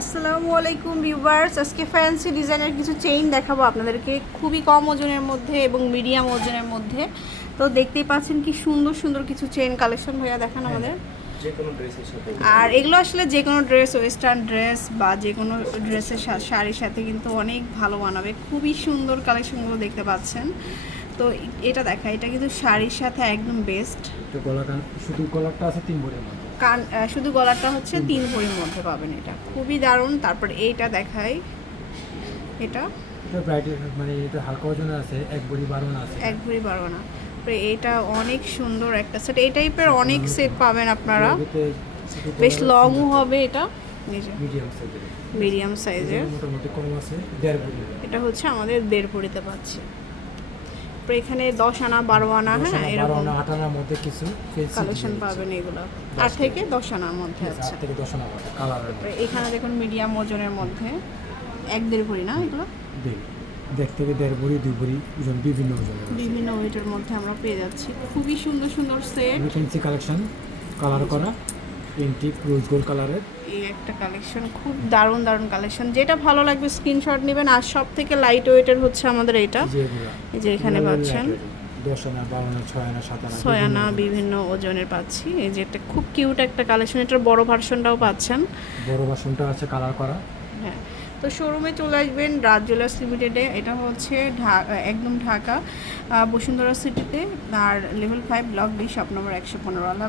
আসসালামু আলাইকুম ভিউয়ার্স আজকে ফ্যান্সি ডিজাইনের কিছু চেইন দেখাবো আপনাদেরকে। খুবই কম ওজনের মধ্যে এবং মিডিয়াম ওজনের মধ্যে। তো দেখতেই পাচ্ছেন কি সুন্দর সুন্দর কিছু চেইন কালেকশন ভাইয়া দেখান আমাদের। যে কোনো ড্রেসের সাথে। আর এগুলো আসলে যে কোনো ড্রেস ওয়েস্টার্ন ড্রেস বা যে কোনো ড্রেসের শাড়ির সাথে কিন্তু অনেক ভালো মানাবে। খুবই সুন্দর কালেকশনগুলো দেখতে পাচ্ছেন। তো এটা দেখা এটা কিন্তু শাড়ির সাথে একদম বেস্ট গলাটা শুধু গলাটা আছে তিন ভরির মধ্যে। কান শুধু গলাটা হচ্ছে তিন ভরির মধ্যে পাবেন এটা। খুবই দারুণ। তারপর এইটা দেখাই। এটা? মানে এটা হালকা ওজনের আছে এক ভরি বারো না আছে। এক ভরি বারো না এটা অনেক সুন্দর একটা সেট এই টাইপের অনেক সেট পাবেন আপনারা। বেশ লংও হবে এটা। মিডিয়াম সাইজের মিডিয়াম সাইজের মোটামুটি কম আছে দেড় ভরি। এটা হচ্ছে আমাদের দেড় ভরিতে পাচ্ছি। তারপরে এখানে দশ আনা বারো আনা হ্যাঁ এরকম আট আনার মধ্যে কিছু কালেকশন পাবেন এগুলো। আট থেকে দশ আনার মধ্যে আট থেকে দশ আনা মধ্যে তারপরে এখানে দেখুন মিডিয়াম ওজনের মধ্যে এক দেড় ভরি না এগুলো? দেড় দেড় থেকে দেড় ভরি দুই ভরি ওজন বিভিন্ন ওজনের বিভিন্ন ওয়েটের মধ্যে আমরা পেয়ে যাচ্ছি। খুবই সুন্দর সুন্দর সেট ফেন্সি কালেকশন কালার করা। এন্টিক রোজ গোল্ড কালারের এই একটা কালেকশন খুব দারুণ দারুণ কালেকশন যেটা ভালো লাগবে স্ক্রিনশট নেবেন। আর সব থেকে লাইট ওয়েটের হচ্ছে আমাদের এটা যে এখানে পাচ্ছেন। দশ আনা বারো আনা ছয় আনা সাত আনা ছয় আনা বিভিন্ন ওজনের পাচ্ছি। এই যে একটা খুব কিউট একটা কালেকশন এটার বড় ভার্সনটাও পাচ্ছেন। বড় বাসনটা আছে কালার করা। হ্যাঁ। তো শোরুমে চলে আসবেন রাজ জুয়েলার্স লিমিটেডে এটা হচ্ছে ঢা- একদম ঢাকা বসুন্ধরা সিটিতে আর level five block D shop number একশো পনেরো। আল্লাহ